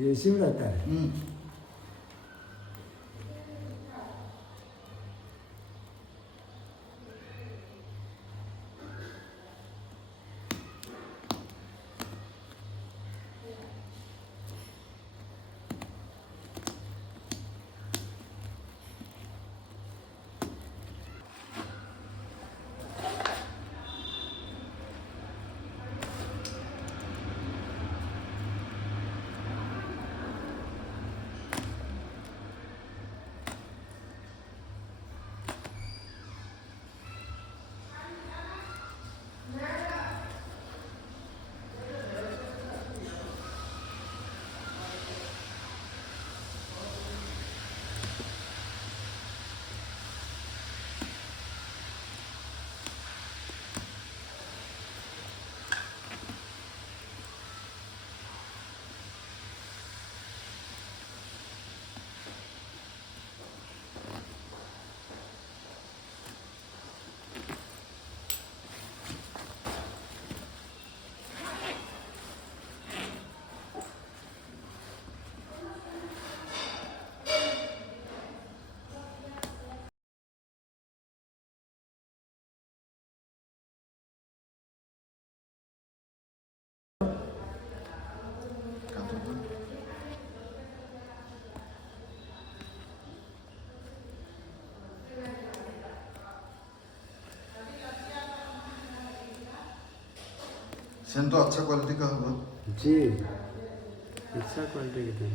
AC में रहता है। सेंट तो अच्छा क्वालिटी का होगा। जी, अच्छा क्वालिटी के थे।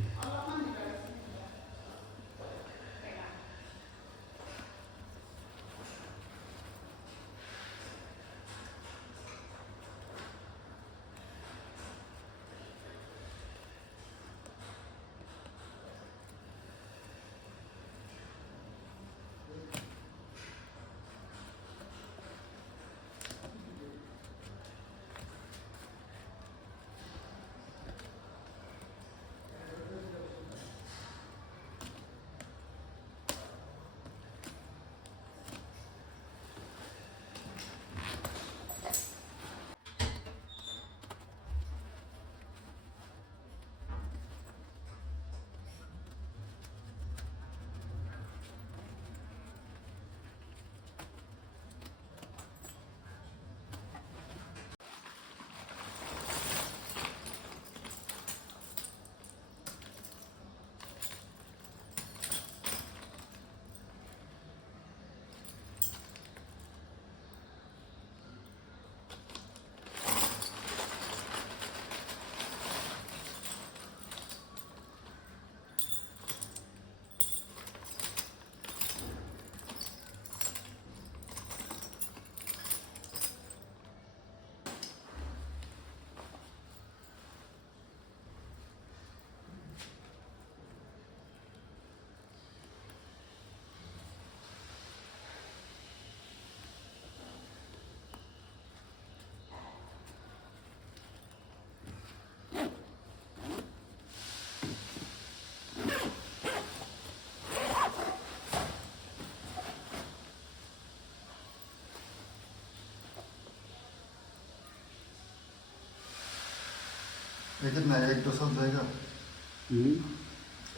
ये कितना है? 1-2 साल जाएगा?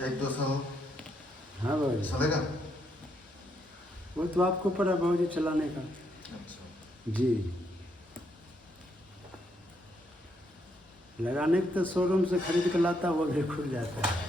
1-2 साल हाँ भाई, चलेगा? वो तो आपको पड़ा भाजी चलाने का। अच्छा। जी, लगाने के तो शोरूम से खरीद कर लाता वो भी खुल जाता है।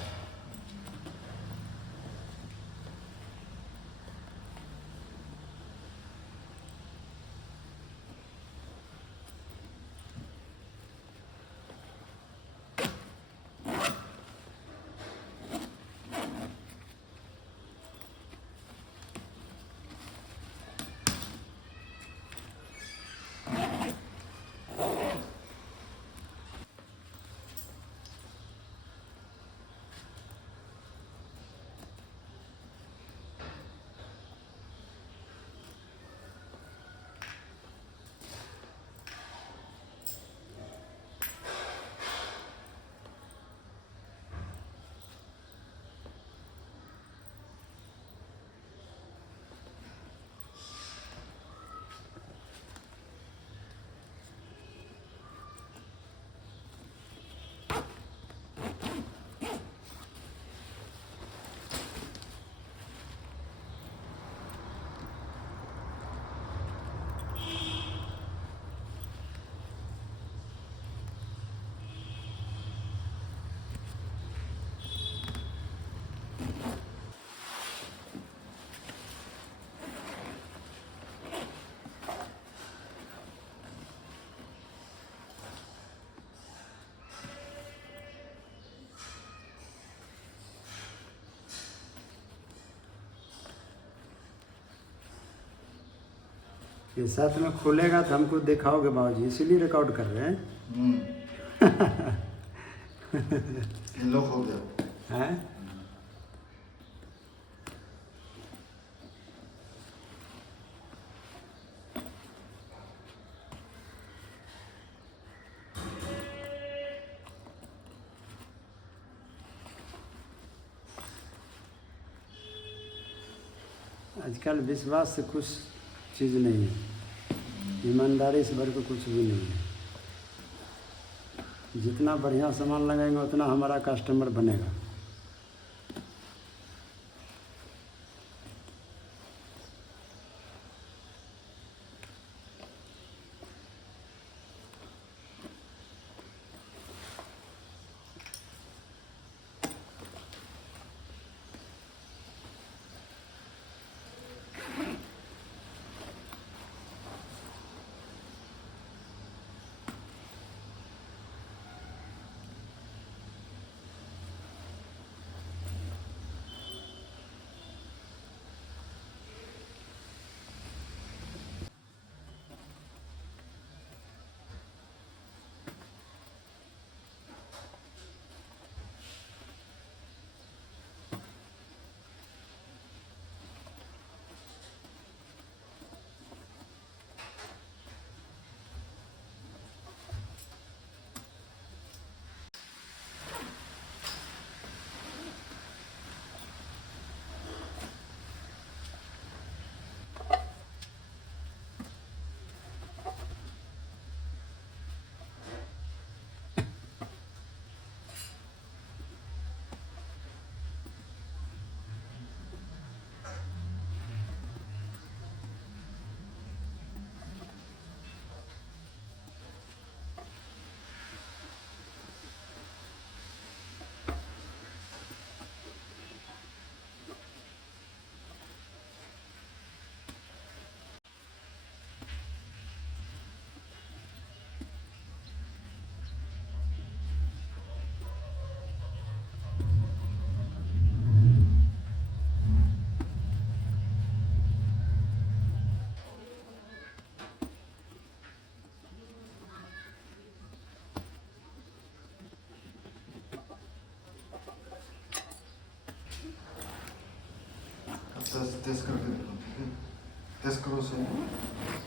ये साथ में खुलेगा तो हमको दिखाओगे बाबूजी, इसीलिए रिकॉर्ड कर रहे हैं। ये लॉक हो गया। हैं? आजकल विश्वास से कुछ चीज़ नहीं है, ईमानदारी से बढ़ के कुछ भी नहीं है। जितना बढ़िया सामान लगाएंगे उतना हमारा कस्टमर बनेगा। टेस्ट करके देखो, ठीक है? टेस्ट करो सही।